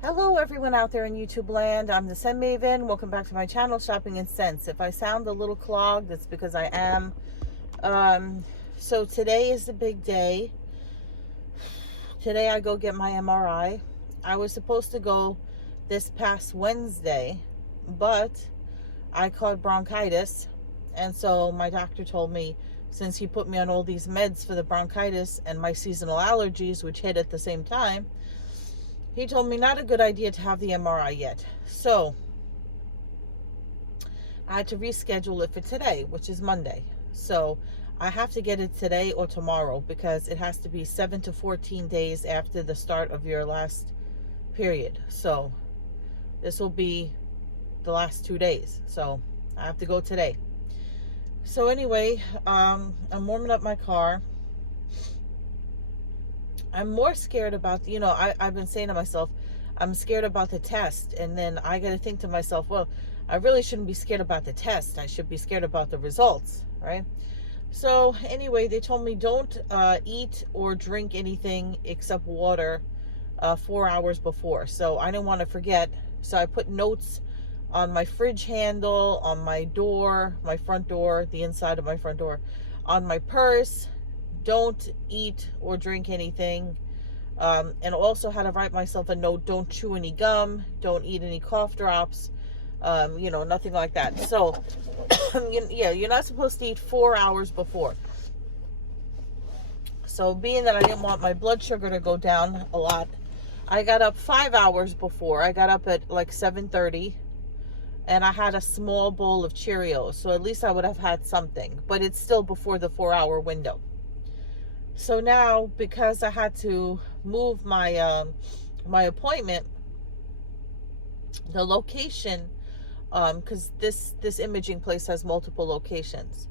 Hello everyone out there in YouTube land. I'm the Scent Maven. Welcome back to my channel, Shopping in Scents. If I sound a little clogged, that's because I am. So today is the big day. Today I go get my MRI. I was supposed to go this past Wednesday, but I caught bronchitis. And so my doctor told me, since he put me on all these meds for the bronchitis and my seasonal allergies, which hit at the same time, he told me not a good idea to have the MRI yet. So I had to reschedule it for today, which is Monday. So I have to get it today or tomorrow because it has to be 7 to 14 days after the start of your last period. So this will be the last 2 days. So I have to go today. So anyway, I'm warming up my car. I'm more scared about, I've been saying to myself, I'm scared about the test. And then I got to think to myself, well, I really shouldn't be scared about the test. I should be scared about the results, right? So anyway, they told me don't eat or drink anything except water 4 hours before. So I didn't want to forget. So I put notes on my fridge handle, on my door, my front door, the inside of my front door, on my purse. Don't eat or drink anything, and also had to write myself a note: don't chew any gum, don't eat any cough drops, nothing like that. So yeah, you're not supposed to eat 4 hours before. So being that I didn't want my blood sugar to go down a lot, I got up 5 hours before. I got up at like 7:30, and I had a small bowl of Cheerios, so at least I would have had something, but it's still before the 4 hour window. So now, because I had to move my my appointment, the location, because this imaging place has multiple locations.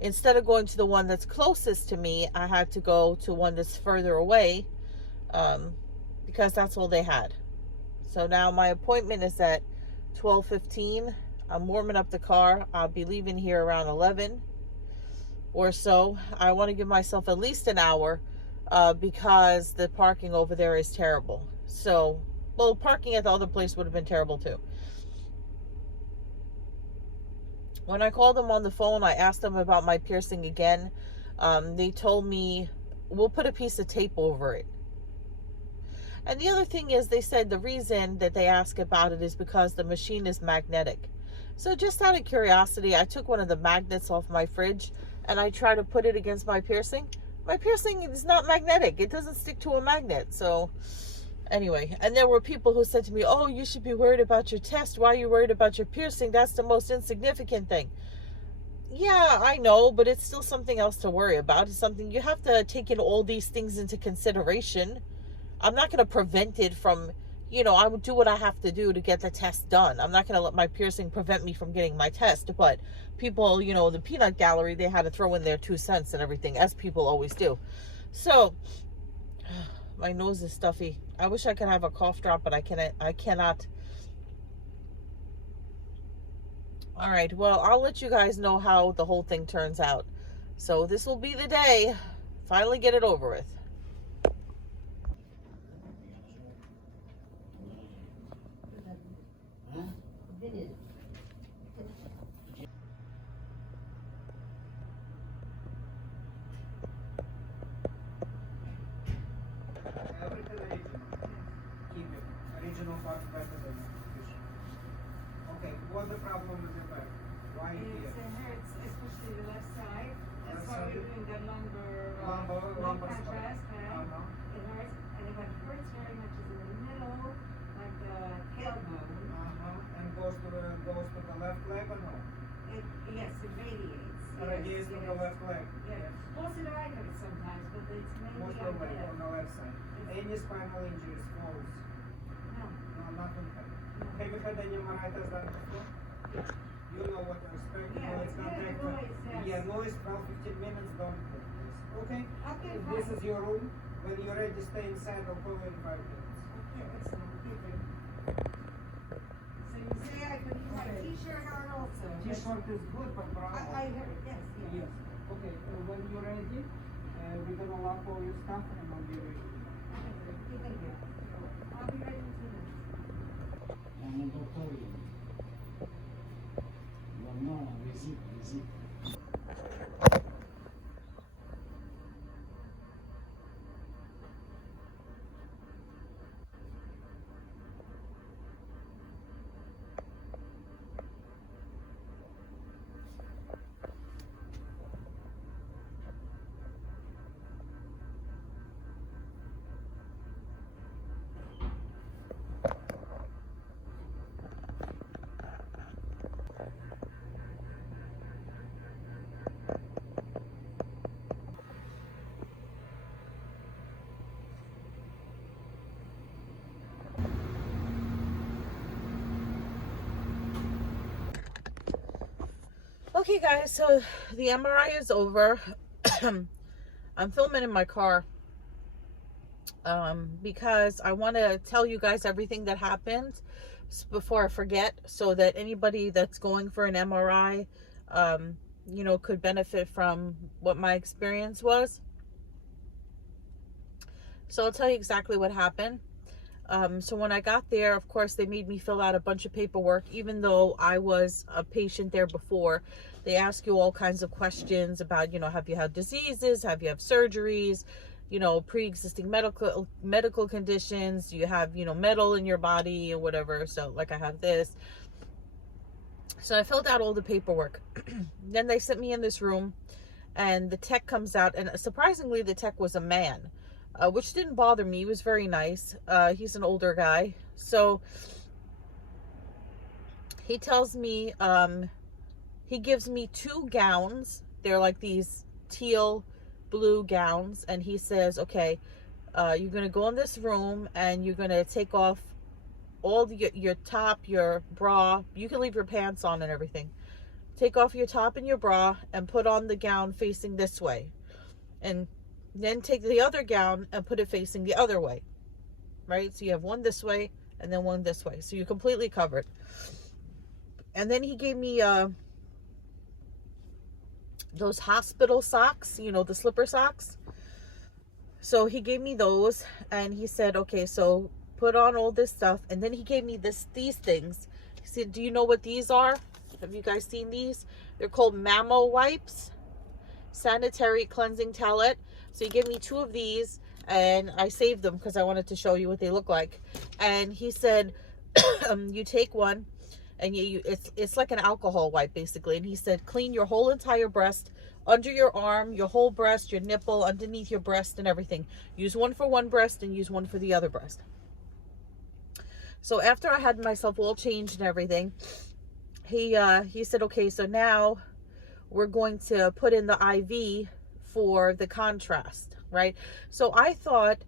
Instead of going to the one that's closest to me, I had to go to one that's further away, because that's all they had. So now my appointment is at 12:15. I'm warming up the car. I'll be leaving here around 11 or so. I want to give myself at least an hour because the parking over there is terrible. So, well, parking at the other place would have been terrible too. When I called them on the phone, I asked them about my piercing again. They told me, we'll put a piece of tape over it. And the other thing is, they said the reason that they ask about it is because the machine is magnetic. So just out of curiosity, I took one of the magnets off my fridge and I tried to put it against my piercing. My piercing is not magnetic. It doesn't stick to a magnet. So anyway, and there were people who said to me, oh, you should be worried about your test. Why are you worried about your piercing? That's the most insignificant thing. Yeah, I know, but it's still something else to worry about. It's something you have to take in all these things into consideration. I'm not going to prevent it from, I would do what I have to do to get the test done. I'm not going to let my piercing prevent me from getting my test. But people, the peanut gallery, they had to throw in their 2 cents and everything, as people always do. So my nose is stuffy. I wish I could have a cough drop, but I cannot. All right, well, I'll let you guys know how the whole thing turns out. So this will be the day. Finally get it over with. Original part better than artificial. Okay, what's the problem with the back? Why here? It hurts, especially the left side. That's Left why side? we're doing the lumbar Lumbar contrast. spine. It hurts, and if it hurts very much is in the middle, like the tailbone. And goes to the left leg or no? Yes, it radiates. Radiates to the left leg. Yes. Most of the right hurts sometimes, but it's mainly Most on of the leg on the the left side. Any spinal injuries, falls? No. No, nothing. Have you had any MRI test done before? You know what to expect. Yeah, It's gonna yeah, take noise, yes. yeah, noise 12-15 minutes, don't do this. Okay? Okay, If fine. this is your room. When you're ready, stay inside. I'll call you in 5 minutes. Okay, excellent. Thank you. So you say I could use my t-shirt on also? T-shirt is good, but brown. I heard, yes, yes. Yes. Okay, when you're ready, we're gonna lock all your stuff and I'll be ready. Okay, thank you. I'll be ready in 2 minutes. Okay, guys, so the MRI is over. I'm filming in my car because I want to tell you guys everything that happened before I forget, so that anybody that's going for an MRI, could benefit from what my experience was. So I'll tell you exactly what happened. So when I got there, of course, they made me fill out a bunch of paperwork, even though I was a patient there before. They ask you all kinds of questions about, have you had diseases? Have you had surgeries? Pre-existing medical conditions? Do you have, metal in your body or whatever? So like I have this. So I filled out all the paperwork. Then they sent me in this room, and the tech comes out, and surprisingly, the tech was a man. Which didn't bother me. He was very nice. He's an older guy. So he tells me, he gives me 2 gowns. They're like these teal blue gowns. And he says, okay, you're going to go in this room and you're going to take off all your top, your bra. You can leave your pants on and everything. Take off your top and your bra and put on the gown facing this way. And then take the other gown and put it facing the other way, right? So you have one this way and then one this way. So you're completely covered. And then he gave me those hospital socks, the slipper socks. So he gave me those, and he said, okay, so put on all this stuff. And then he gave me these things. He said, do you know what these are? Have you guys seen these? They're called Mammo wipes, sanitary cleansing towelette. So he gave me 2 of these, and I saved them because I wanted to show you what they look like. And he said, you take one, and it's like an alcohol wipe basically. And he said, clean your whole entire breast, under your arm, your whole breast, your nipple, underneath your breast, and everything. Use one for one breast and use one for the other breast. So after I had myself all changed and everything, he said, okay, so now we're going to put in the IV for the contrast, right? So I thought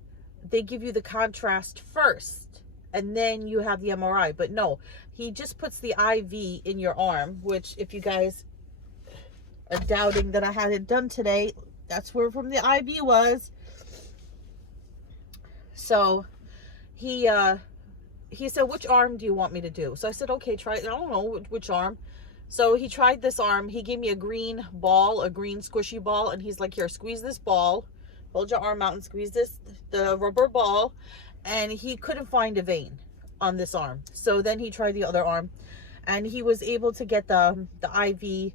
they give you the contrast first and then you have the MRI, but no, he just puts the IV in your arm, which if you guys are doubting that I had it done today, that's where from the IV was. So he said, which arm do you want me to do? So I said, okay, try, I don't know which arm. So he tried this arm. He gave me a green ball, a green squishy ball. And he's like, here, squeeze this ball. Hold your arm out and squeeze the rubber ball. And he couldn't find a vein on this arm. So then he tried the other arm. And he was able to get the IV,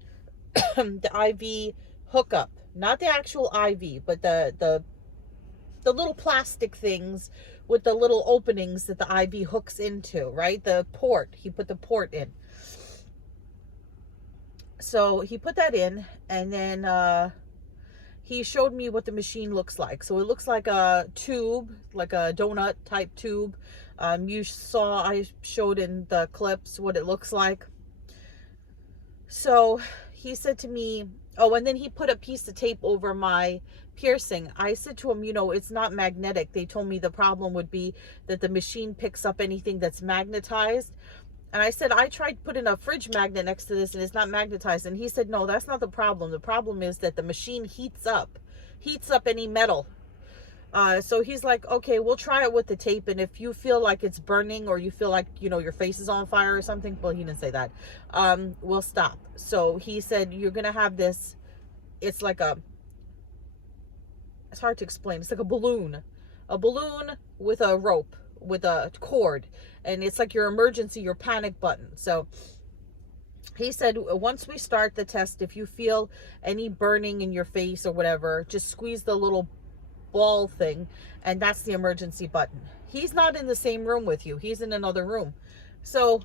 the IV hookup. Not the actual IV, but the little plastic things with the little openings that the IV hooks into, right? The port. He put the port in. So he put that in, and then he showed me what the machine looks like. So it looks like a tube, like a donut type tube. You saw, I showed in the clips what it looks like. So he said to me, oh, and then he put a piece of tape over my piercing. I said to him, it's not magnetic. They told me the problem would be that the machine picks up anything that's magnetized. And I said, I tried putting a fridge magnet next to this and it's not magnetized. And he said, no, that's not the problem. The problem is that the machine heats up any metal. So he's like, okay, we'll try it with the tape. And if you feel like it's burning or you feel like, your face is on fire or something, well, he didn't say that, we'll stop. So he said, you're going to have this, it's hard to explain. It's like a balloon with a rope, with a cord. And it's like your emergency, your panic button. So he said, once we start the test, if you feel any burning in your face or whatever, just squeeze the little ball thing, and that's the emergency button. He's not in the same room with you. He's in another room. So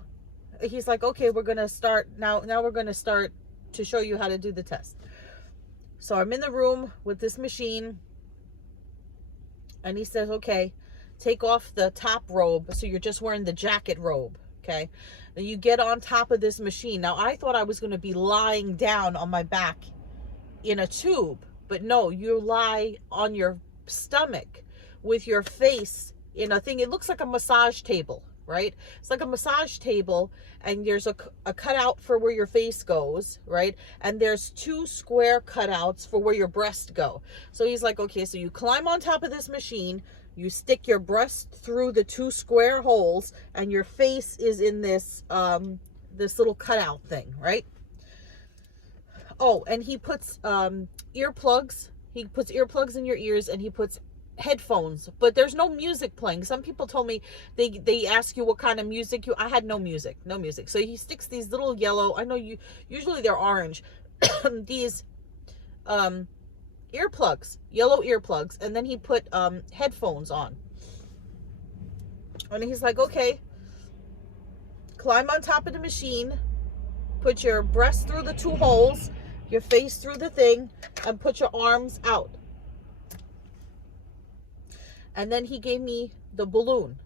he's like, okay, we're going to start now. Now we're going to start to show you how to do the test. So I'm in the room with this machine, and he says, okay, take off the top robe. So you're just wearing the jacket robe. Okay. Then you get on top of this machine. Now I thought I was going to be lying down on my back in a tube, but no, you lie on your stomach with your face in a thing. It looks like a massage table, right? It's like a massage table, and there's a cutout for where your face goes, right? And there's 2 square cutouts for where your breast go. So he's like, okay, so you climb on top of this machine, you stick your breast through the 2 square holes, and your face is in this this little cutout thing, right? Oh, and he puts earplugs. He puts earplugs in your ears, and he puts headphones, but there's no music playing. Some people told me they ask you what kind of music I had no music. So he sticks these little yellow, I know you usually they're orange, these earplugs, yellow earplugs, and then he put headphones on. And he's like, okay, climb on top of the machine, put your breast through the 2 holes, your face through the thing, and put your arms out. And then he gave me the balloon,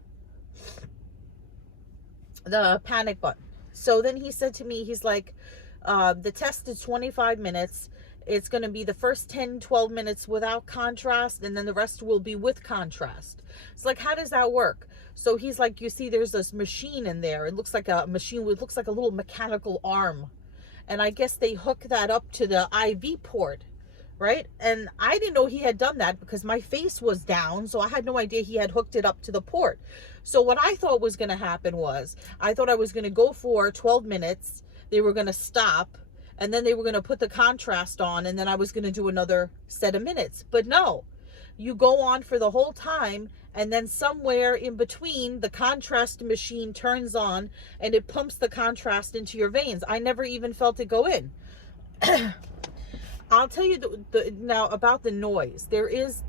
the panic button. So then he said to me, he's like, the test is 25 minutes. It's going to be the first 10, 12 minutes without contrast, and then the rest will be with contrast. It's like, how does that work? So he's like, you see, there's this machine in there. It looks like a machine with, looks like a little mechanical arm. And I guess they hook that up to the IV port, right? And I didn't know he had done that because my face was down, so I had no idea he had hooked it up to the port. So what I thought was going to happen was, I thought I was going to go for 12 minutes, they were going to stop, and then they were going to put the contrast on, and then I was going to do another set of minutes. But no, you go on for the whole time, and then somewhere in between, the contrast machine turns on, and it pumps the contrast into your veins. I never even felt it go in. I'll tell you now about the noise.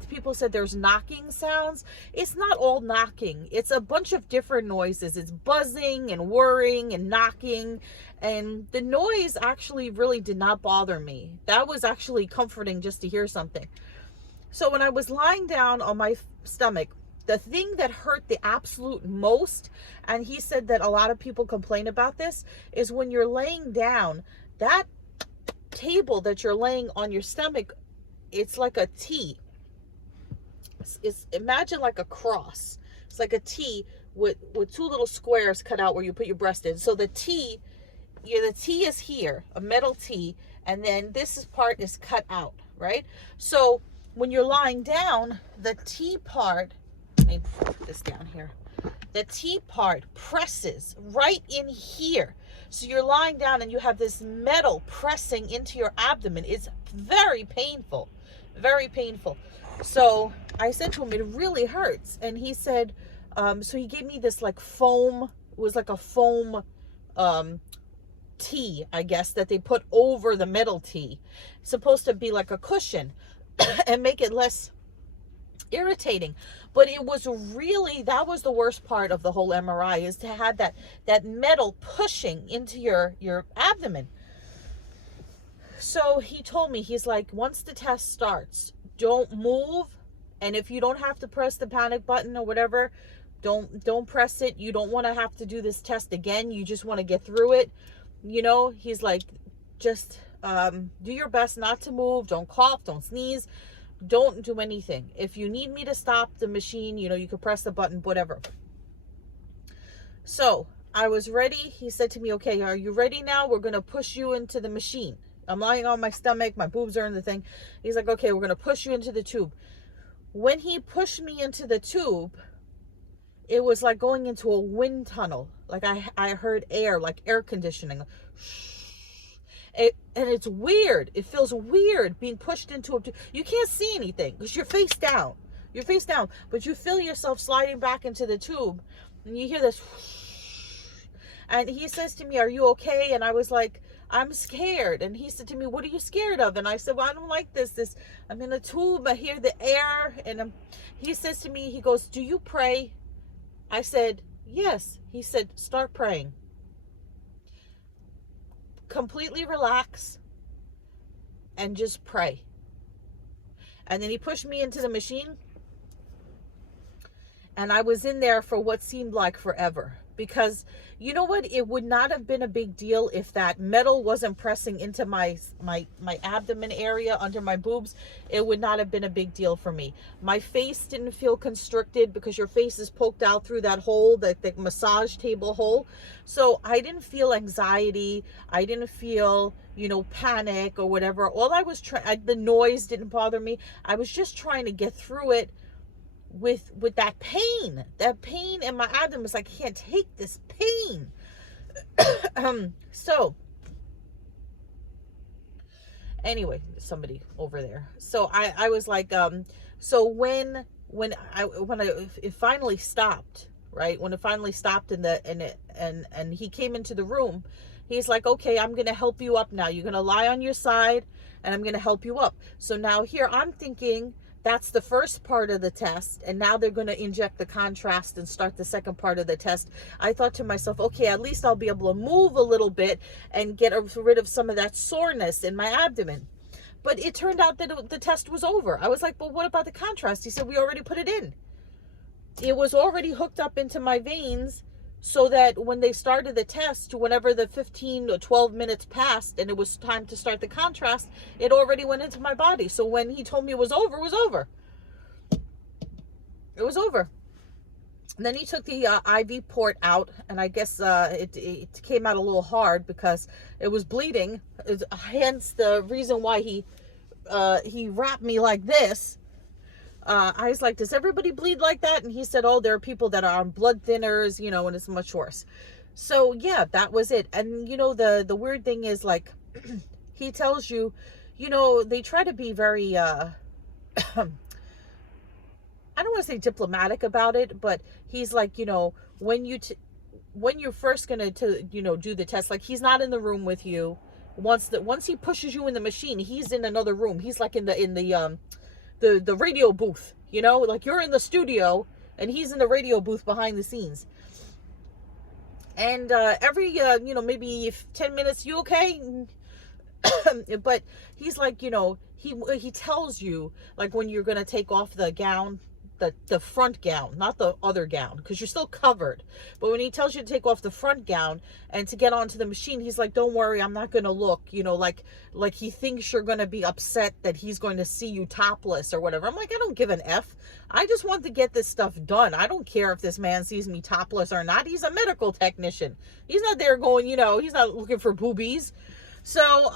People said there's knocking sounds. It's not all knocking. It's a bunch of different noises. It's buzzing and whirring and knocking. And the noise actually really did not bother me. That was actually comforting just to hear something. So when I was lying down on my stomach, the thing that hurt the absolute most, and he said that a lot of people complain about this, is when you're laying down, that table that you're laying on your stomach, it's like a T. It's imagine like a cross. It's like a T with 2 little squares cut out where you put your breast in. So the T is here, a metal T, and then this part is cut out, right? So when you're lying down, the T part, let me put this down here. The T part presses right in here. So you're lying down and you have this metal pressing into your abdomen. It's very painful, very painful. So I said to him, it really hurts. And he said, so he gave me this like foam, it was like a foam T, I guess, that they put over the metal T. It's supposed to be like a cushion and make it less irritating. But it was really, that was the worst part of the whole MRI, is to have that metal pushing into your abdomen. So he told me, he's like, once the test starts, don't move, and if you don't have to press the panic button or whatever, don't press it. You don't want to have to do this test again. You just want to get through it. You know, he's like, just do your best not to move. Don't cough, don't sneeze. Don't do anything. If you need me to stop the machine, you know, you could press the button, whatever. So I was ready. He said to me, okay, are you ready now? We're going to push you into the machine. I'm lying on my stomach. My boobs are in the thing. He's like, okay, we're going to push you into the tube. When he pushed me into the tube, it was like going into a wind tunnel. Like I heard air, like air conditioning. And it's weird. It feels weird being pushed into a tube. You can't see anything because you're face down. You're face down. But you feel yourself sliding back into the tube. And you hear this. And he says to me, "Are you okay?" And I was like, "I'm scared." And he said to me, "What are you scared of?" And I said, "Well, I don't like this, I'm in a tube, I hear the air." And he says to me, he goes, "Do you pray?" I said, "Yes." He said, "Start praying. Completely relax and just pray." And then he pushed me into the machine, and I was in there for what seemed like forever. Because you know what? It would not have been a big deal if that metal wasn't pressing into my abdomen area under my boobs. It would not have been a big deal for me. My face didn't feel constricted because your face is poked out through that hole, the massage table hole. So I didn't feel anxiety. I didn't feel, panic or whatever. All I was trying, the noise didn't bother me. I was just trying to get through it with that pain in my abdomen. It's like, I can't take this pain. So anyway, somebody over there. So I was like, so when it finally stopped, right? When it finally stopped and he came into the room, he's like, "Okay, I'm going to help you up now. You're going to lie on your side and I'm going to help you up." So now here I'm thinking that's the first part of the test, and now they're going to inject the contrast and start the second part of the test. I thought to myself, okay, at least I'll be able to move a little bit and get rid of some of that soreness in my abdomen. But it turned out that the test was over. I was like, "But what about the contrast?" He said, "We already put it in. It was already hooked up into my veins, so that when they started the test, whenever the 15 or 12 minutes passed and it was time to start the contrast, it already went into my body. So when he told me it was over, it was over. It was over." And then he took the IV port out, and I guess it came out a little hard because it was bleeding. Hence the reason why he wrapped me like this. I was like, "Does everybody bleed like that?" And he said, "Oh, there are people that are on blood thinners, and it's much worse." So yeah, that was it. And the weird thing is, like, he tells you, they try to be very I don't want to say diplomatic about it, but he's like, when you're first gonna do the test, like, he's not in the room with you. Once he pushes you in the machine, he's in another room. He's like in the radio booth, like you're in the studio and he's in the radio booth behind the scenes. And every maybe 10 minutes, "You okay?" But he's like, he tells you, like, when you're gonna take off the gown, the front gown, not the other gown, because you're still covered. But when he tells you to take off the front gown and to get onto the machine, he's like, "Don't worry, I'm not gonna look," like he thinks you're gonna be upset that he's going to see you topless or whatever. I'm like, I don't give an F. I just want to get this stuff done. I don't care if this man sees me topless or not. He's a medical technician. He's not there going, he's not looking for boobies. So,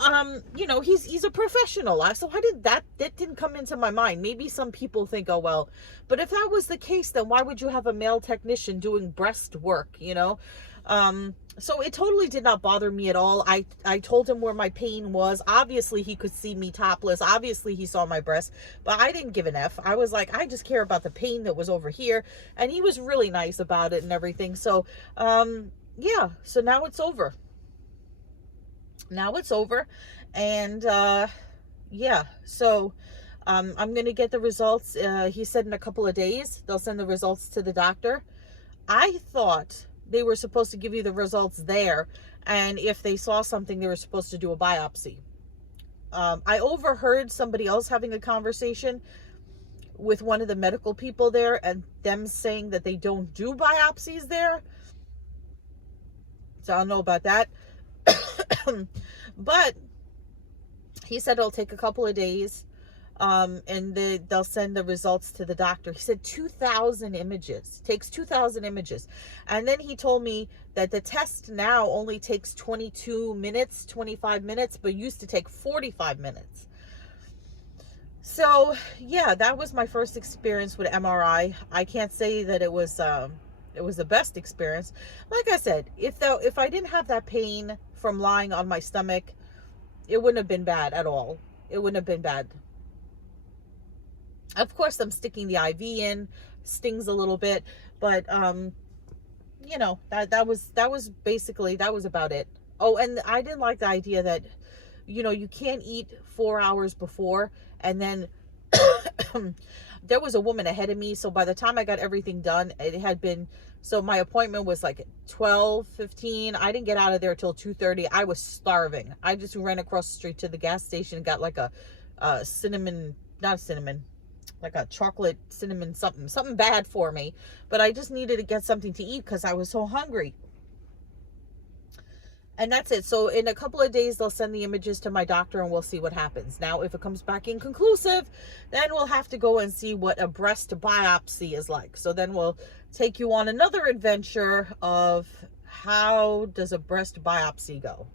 he's a professional. So that didn't come into my mind. Maybe some people think, "Oh, well," but if that was the case, then why would you have a male technician doing breast work, So it totally did not bother me at all. I told him where my pain was. Obviously, he could see me topless. Obviously, he saw my breast, but I didn't give an F. I was like, I just care about the pain that was over here. And he was really nice about it and everything. So, yeah, so now it's over. And yeah, so I'm going to get the results. He said in a couple of days they'll send the results to the doctor. I thought they were supposed to give you the results there, and if they saw something, they were supposed to do a biopsy. I overheard somebody else having a conversation with one of the medical people there, and them saying that they don't do biopsies there. So I don't know about that. But he said it'll take a couple of days, and they'll send the results to the doctor. He said 2,000 images. Takes 2,000 images. And then he told me that the test now only takes 22 minutes, 25 minutes, but used to take 45 minutes. So, yeah, that was my first experience with MRI. I can't say that it was the best experience. Like I said, if I didn't have that pain from lying on my stomach, it wouldn't have been bad at all. It wouldn't have been bad. Of course, I'm sticking the IV in, stings a little bit, but you know, that was basically, that was about it. Oh, and I didn't like the idea that, you know, you can't eat 4 hours before, and then there was a woman ahead of me, so by the time I got everything done, it had been, so my appointment was like 12:15. I didn't get out of there till 2:30. I was starving. I just ran across the street to the gas station and got like a cinnamon, not cinnamon, like a chocolate cinnamon something bad for me, but I just needed to get something to eat because I was so hungry. And that's it. So in a couple of days, they'll send the images to my doctor and we'll see what happens. Now, if it comes back inconclusive, then we'll have to go and see what a breast biopsy is like. So then we'll take you on another adventure of how does a breast biopsy go.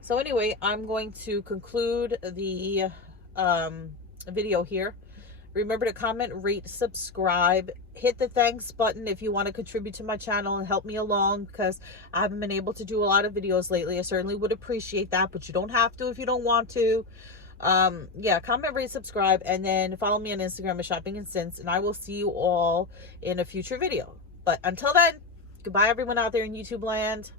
So anyway, I'm going to conclude the video here. Remember to comment, rate, subscribe, hit the thanks button if you want to contribute to my channel and help me along, because I haven't been able to do a lot of videos lately. I certainly would appreciate that, but you don't have to if you don't want to. Yeah, comment, rate, subscribe, and then follow me on Instagram at Shopping and Sense, and I will see you all in a future video. But until then, goodbye everyone out there in YouTube land.